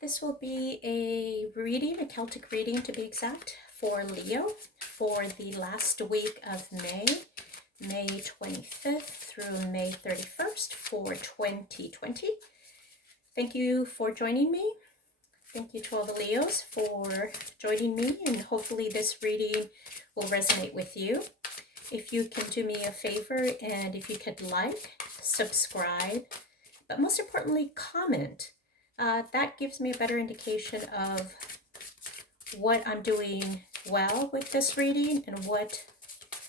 This will be a reading, a Celtic reading to be exact, for Leo for the last week of May, May 25th through May 31st for 2020. Thank you for joining me. Thank you to all the Leos for joining me, and hopefully this reading will resonate with you. If you can do me a favor, and if you could like, subscribe, but most importantly, comment. That gives me a better indication of what I'm doing well with this reading and what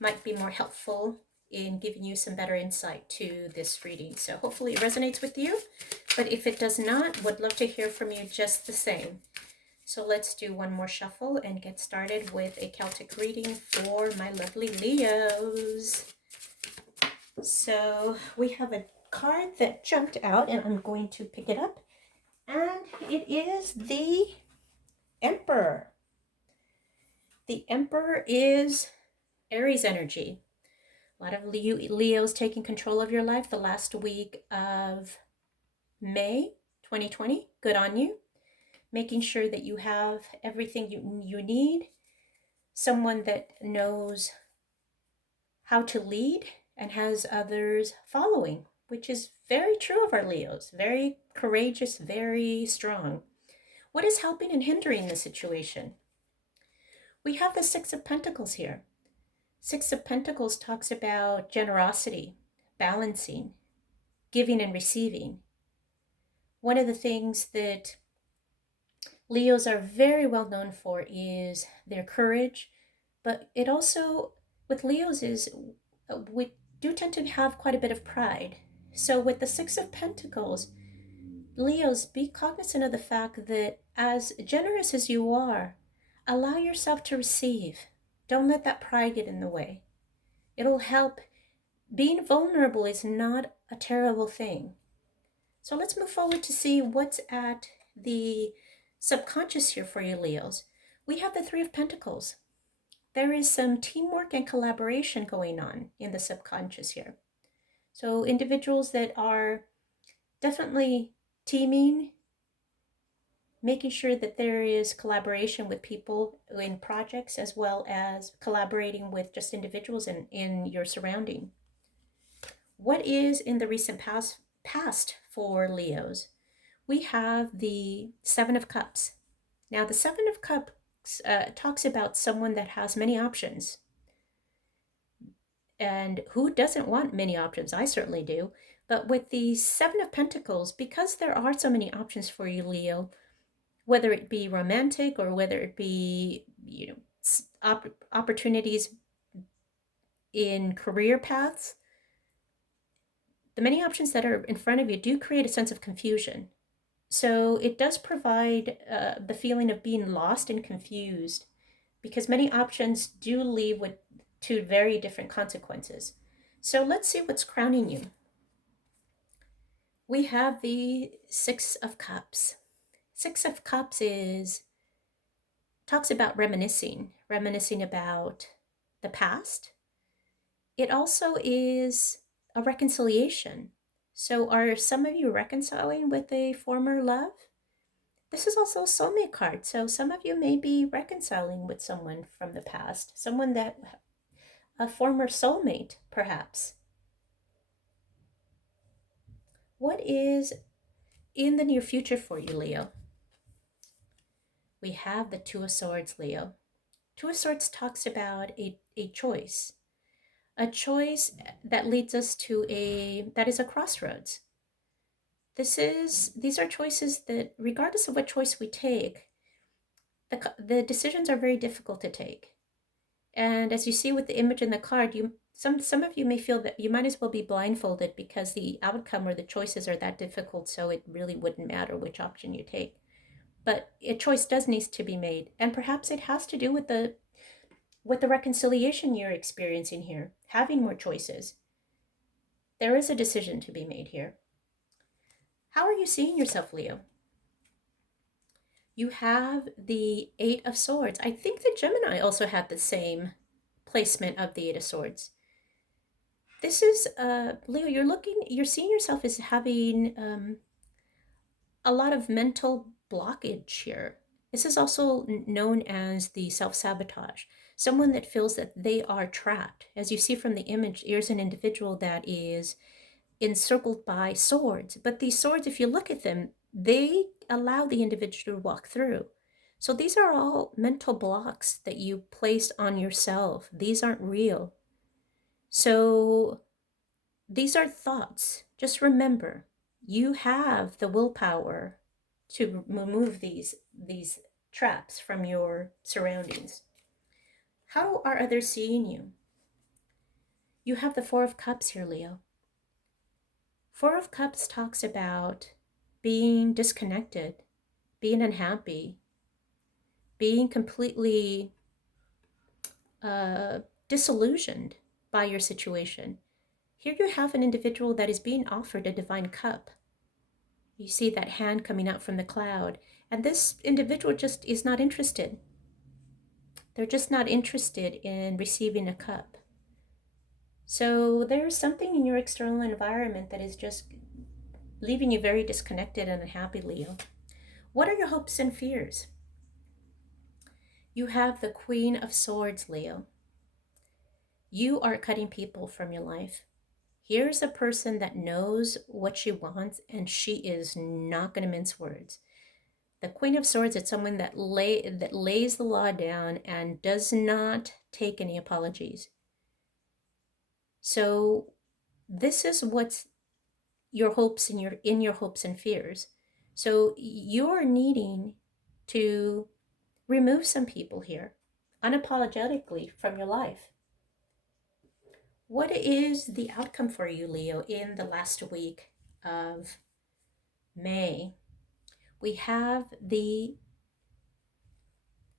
might be more helpful in giving you some better insight to this reading. So hopefully it resonates with you, but if it does not, would love to hear from you just the same. So let's do one more shuffle and get started with a Celtic reading for my lovely Leos. So we have a card that jumped out, and I'm going to pick it up, and it is the Emperor. The Emperor is Aries energy. A lot of Leos taking control of your life the last week of May 2020. Good on you. Making sure that you have everything you need. Someone that knows how to lead and has others following, which is very true of our Leos. Very courageous, very strong. What is helping and hindering the situation? We have the Six of Pentacles here. Six of Pentacles talks about generosity, balancing, giving and receiving. One of the things that Leos are very well known for is their courage, but it also, with Leos, is we do tend to have quite a bit of pride. So with the Six of Pentacles, Leos, be cognizant of the fact that as generous as you are, allow yourself to receive. Don't let that pride get in the way. It'll help. Being vulnerable is not a terrible thing. So let's move forward to see what's at the subconscious here for you, Leos. We have the Three of Pentacles. There is some teamwork and collaboration going on in the subconscious here. So individuals that are definitely teaming, making sure that there is collaboration with people in projects, as well as collaborating with just individuals in your surrounding. What is in the recent past for Leos? We have the Seven of Cups. Now, the Seven of Cups talks about someone that has many options. And who doesn't want many options? I certainly do. But with the Seven of Pentacles, because there are so many options for you, Leo, whether it be romantic or whether it be, opportunities in career paths, the many options that are in front of you do create a sense of confusion. So it does provide the feeling of being lost and confused, because many options do lead to very different consequences. So let's see what's crowning you. We have the Six of Cups. Six of Cups talks about reminiscing about the past. It also is a reconciliation. So are some of you reconciling with a former love? This is also a soulmate card. So some of you may be reconciling with someone from the past, someone that, a former soulmate, perhaps. What is in the near future for you, Leo? We have the Two of Swords, Leo. Two of Swords talks about a choice that leads us to that is a crossroads. These are choices that, regardless of what choice we take, the decisions are very difficult to take. And as you see with the image in the card, some of you may feel that you might as well be blindfolded, because the outcome or the choices are that difficult, so it really wouldn't matter which option you take. But a choice does need to be made, and perhaps it has to do with the reconciliation you're experiencing here, having more choices. There is a decision to be made here. How are you seeing yourself, Leo? You have the Eight of Swords. I think the Gemini also had the same placement of the Eight of Swords. This is, Leo, you're seeing yourself as having a lot of mental blockage here. This is also known as the self-sabotage. Someone that feels that they are trapped. As you see from the image, here's an individual that is encircled by swords. But these swords, if you look at them, they allow the individual to walk through. So these are all mental blocks that you placed on yourself. These aren't real. So these are thoughts. Just remember, you have the willpower to remove these traps from your surroundings. How are others seeing you? You have the Four of Cups here, Leo. Four of Cups talks about being disconnected, being unhappy, being completely uh, disillusioned by your situation. Here you have an individual that is being offered a divine cup. You see that hand coming out from the cloud, and this individual just is not interested. They're just not interested in receiving a cup. So there's something in your external environment that is just leaving you very disconnected and unhappy, Leo. What are your hopes and fears? You have the Queen of Swords, Leo. You are cutting people from your life. Here's a person that knows what she wants, and she is not going to mince words. The Queen of Swords is someone that lays the law down and does not take any apologies. So this is what's your hopes and your hopes and fears. So you're needing to remove some people here unapologetically from your life. What is the outcome for you, Leo, in the last week of May? We have the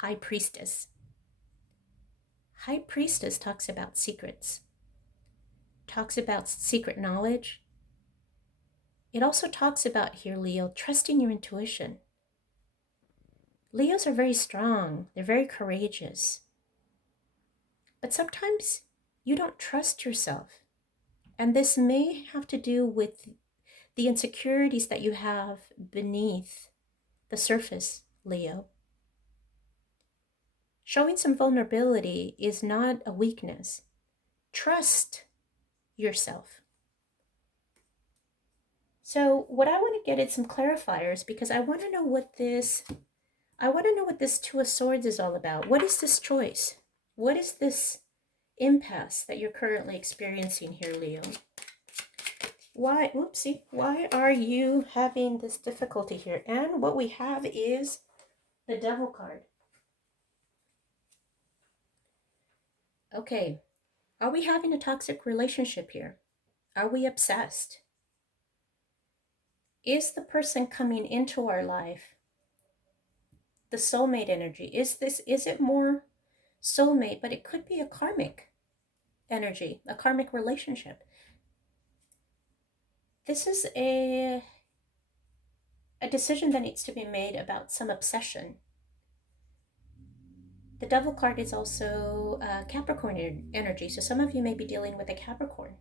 High Priestess. High Priestess talks about secrets, talks about secret knowledge. It also talks about here, Leo, trusting your intuition. Leos are very strong. They're very courageous. But sometimes you don't trust yourself. And this may have to do with the insecurities that you have beneath the surface, Leo. Showing some vulnerability is not a weakness. Trust yourself. So what I want to get is some clarifiers, because I want to know what this Two of Swords is all about. What is this choice? What is this impasse that you're currently experiencing here, Leo? Why are you having this difficulty here? And what we have is the Devil card. Okay, are we having a toxic relationship here? Are we obsessed? Is the person coming into our life the soulmate energy? Is it more soulmate, but it could be a karmic energy, a karmic relationship? This is a decision that needs to be made about some obsession. The Devil card is also Capricorn energy, so some of you may be dealing with a Capricorn.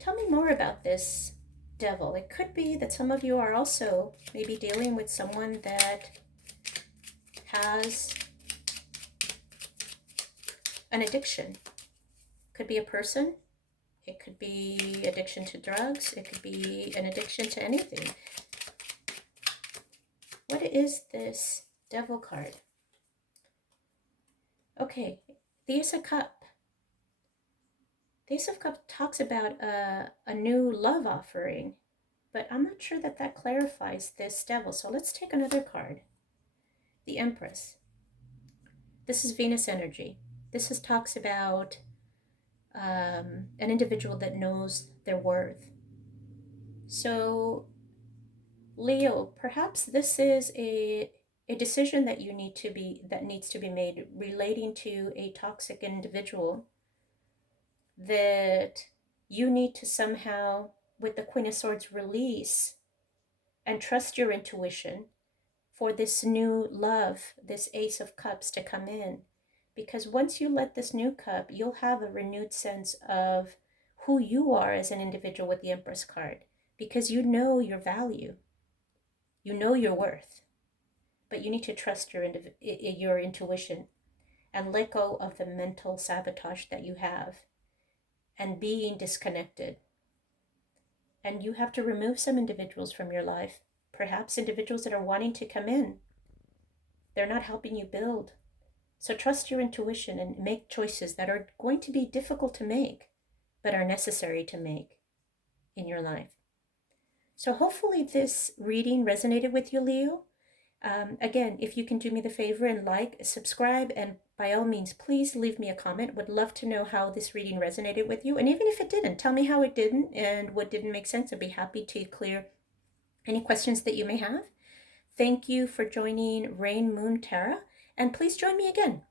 Tell me more about this Devil. It could be that some of you are also maybe dealing with someone that has an addiction. Could be a person. It could be addiction to drugs. It could be an addiction to anything. What is this Devil card? Okay, the Ace of Cups. The Ace of Cups talks about a new love offering, but I'm not sure that clarifies this Devil. So let's take another card. The Empress. This is Venus energy. This talks about an individual that knows their worth. So Leo, perhaps this is a decision that needs to be made relating to a toxic individual that you need to somehow, with the Queen of Swords, release and trust your intuition for this new love, this Ace of Cups to come in. Because once you let this new cup, you'll have a renewed sense of who you are as an individual with the Empress card, because you know your value. You know your worth, but you need to trust your intuition and let go of the mental sabotage that you have and being disconnected. And you have to remove some individuals from your life, perhaps individuals that are wanting to come in. They're not helping you build. So trust your intuition and make choices that are going to be difficult to make, but are necessary to make in your life. So hopefully this reading resonated with you, Leo. Again, if you can do me the favor and like, subscribe, and by all means, please leave me a comment. Would love to know how this reading resonated with you. And even if it didn't, tell me how it didn't and what didn't make sense. I'd be happy to clear any questions that you may have. Thank you for joining Rain Moon Tara, and please join me again.